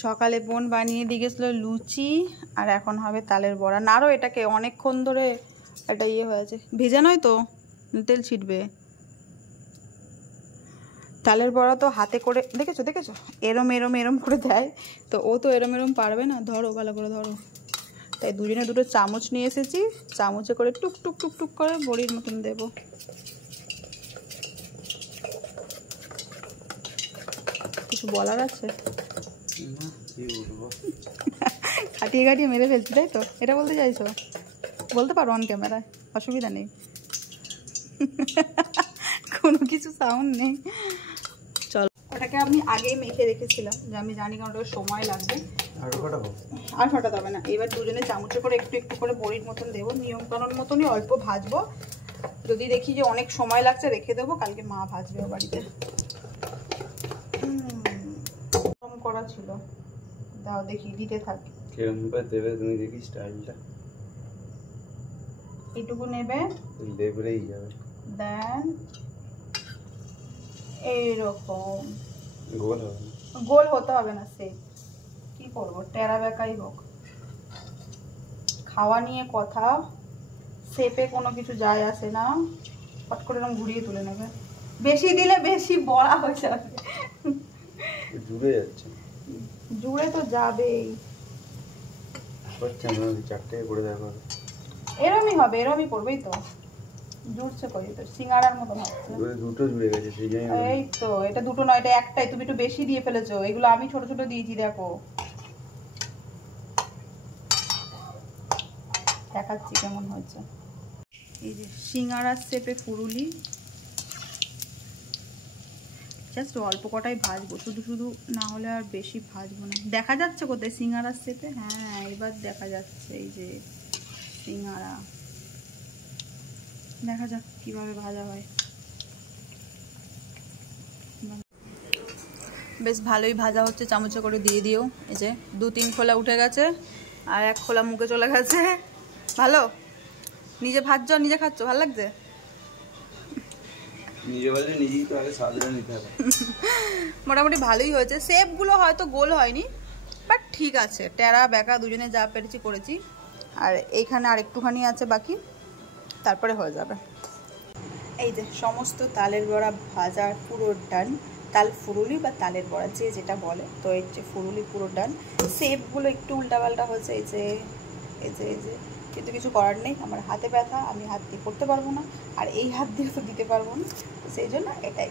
সকালে বোন বানিয়ে দিয়ে গেছিলো লুচি, আর এখন হবে তালের বড়া। নাড়ো এটাকে, অনেকক্ষণ ধরে এটা ইয়ে হয়েছে, ভেজা নয় তো তেল ছিটবে। তালের বড়া তো হাতে করে দেখেছো দেখেছো, এরম এরম এরম করে দেয়, তো ও তো এরম এরম পারবে না। ধরো ভালো করে ধরো। তাই দুজনে দুটো চামচ নিয়ে এসেছি, চামচে করে টুক টুক টুক টুক করে বড়ির মতন দেবো। কিছু বলার আছে? কাটিয়ে কাটিয়ে মেরে ফেলছি তাই তো, এটা বলতে চাইছো? বলতে পারো অন ক্যামেরায়, অসুবিধা নেই। কোনো কিছু সাউন্ড নেই। চলো, ওটাকে আমি আগেই মেখে রেখেছিলাম, যে আমি জানি কারণ ওটাকে সময় লাগবে। আর ফাটাতে হবে না। এবার দুজনে চামচে করে একটু একটু করে বড়ির মতন দেবো, নিয়ম কানুন মতনই অল্প ভাজবো। যদি দেখি যে অনেক সময় লাগছে রেখে দেবো, কালকে মা ভাজবে ও বাড়িতে। করা ছিল, দাও দেখি দিতে থাকি। কিরকম ভাবে দেবে তুমি দেখি স্টাইলটা। এইটুকু নেবে, লেবরেই যাবে, দেন এইরকম। গোল হবে? গোল হতে হবে না, সে কি করবো, টেরা বেকাই হোক। খাওয়া নিয়ে কথা, শেপে কোনো কিছু যায় আসে না। ফট করে এরকম ঘুরিয়ে তুলে নেবে, বেশি দিলে বেশি বড়া হয়ে যাবে। জুড়ে যাচ্ছে। জুড়ে তো যাবেই। চারটে করে দেখো, এরমই হবে, এরমই করবেই তো। জুড়ছে কই, তো সিঙ্গারার মতন হচ্ছে। দুটো জুড়ে গেছে সেই জন্য। এই তো, এটা দুটো নয়, এটা একটাই। তুমি একটু বেশি দিয়ে ফেলেছো, এগুলো আমি ছোট ছোট দিয়েছি, দেখো দেখাচ্ছি কেমন হয়েছে। এই যে সিঙ্গারার শেপে ফুরুলি, জাস্ট অল্প কটাই ভাজবো, শুধু শুধু না হলে আর বেশি ভাজবো না। দেখা যাচ্ছে কোথায় সিঙ্গারার শেপে? হ্যাঁ এবার দেখা যাচ্ছে। এই যে সিঙ্গারা, দেখা যাক কিভাবে ভাজা হয়। বেশ ভালোই ভাজা হচ্ছে, চামচে করে দিয়ে দিও। এই যে 2-3 খোলা উঠে গেছে, আর 1 খোলা মুখে চলে গেছে। ভালো, নিজে ভাজছো নিজে খাচ্ছ, ভালো লাগছে? নিজে বললে নিজেই তো আগে সাজরে নিতে হবে। মোটামুটি ভালোই হয়েছে। শেপগুলো হয়তো গোল হয়নি, বাট ঠিক আছে। টেরা বেঁকা দুজনে যা পেরেছি করেছি, আর এইখানে আর একটুখানি আছে বাকি, তারপরে হয়ে যাবে। এই যে সমস্ত তালের বড়া ভাজা পুরো ডান। তাল ফুরুলি বা তালের বড়া যে যেটা বলে, তো এই যে ফুরুলি পুরো ডান। শেপগুলো একটু উল্টাপাল্টা হচ্ছে, এই যে এই যে এই যে, কিন্তু কিছু করার নেই। আমার হাতে ব্যথা, আমি হাত দিয়ে করতে পারবো না, আর এই হাত দিয়ে তো দিতে পারবো না, সেই জন্য এটাই।